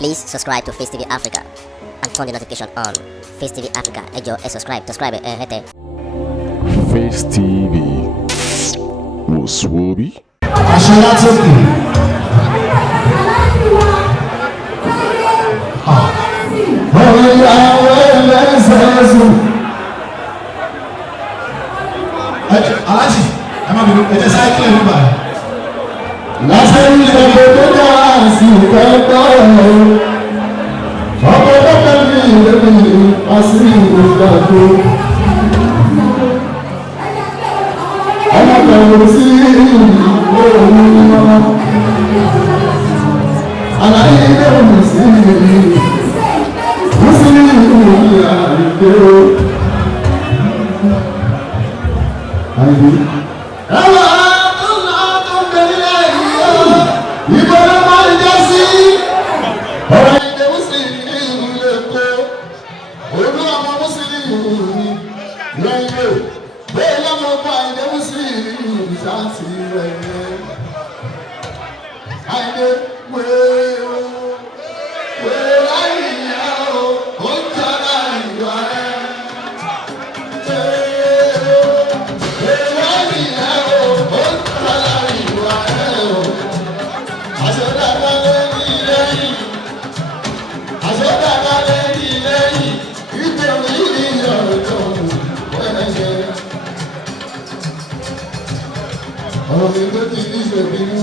Please subscribe to Face TV Africa and turn the notification on. Face TV Africa, ẹ jọ̀ọ́ subscribe, hete. Face TV was Swoby. Alaji, ẹ má bínú, ẹ jẹ́ sáré kílẹ̀ nígbà yẹn. Lásán ilé gbogbo náà sì fẹ́ gbọ́ ọmọ lọ́pẹ́ mi lẹ́nu àṣírí ìgbàgbọ́. Ọmọ bẹ̀rù sí òun wọn. Àlàyé ilé òun sí Mùsùlùmí ìlú àìdè. Ẹ̀wọ̀n àtúnlá tó ń bẹ̀rẹ̀ yìí ìbọn máa ń jẹ́ sí. Ọ̀rọ̀ ìdè Mùsùlùmí ìlú lè kó. Olú ọmọ Mùsùlùmí lẹ́yìn lò. Bẹ́ẹ̀ lọ́mọ ọmọ ìdè Mùsùlùmí ìlú ṣáàtì rẹ̀ yẹn. Àìdè wéèrò wéèrò àyíyá o, ó ń jọra ìwà rẹ̀. Ọ̀rọ̀ mi tó ti ní ìṣèbínú.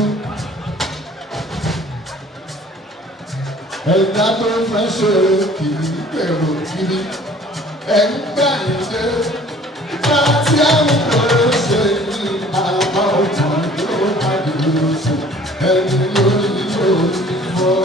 Ẹ̀dá tó fẹ́ ṣòro kìí bẹ̀rù kiri. Ẹ̀ńgbà ìṣe ìgbà tí àwọn ọ̀rọ̀ ṣe ní àbá ọ̀tàn yóò má dúró sí. Ẹni lórí yóò ní fọ́.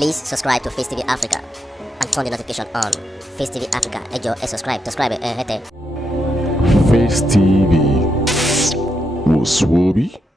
Please subscribe to Face TV Africa and turn the notification on. Face TV Africa, ẹ jọ̀ọ́ ẹ subscribe, hete. Face TV was Swoby.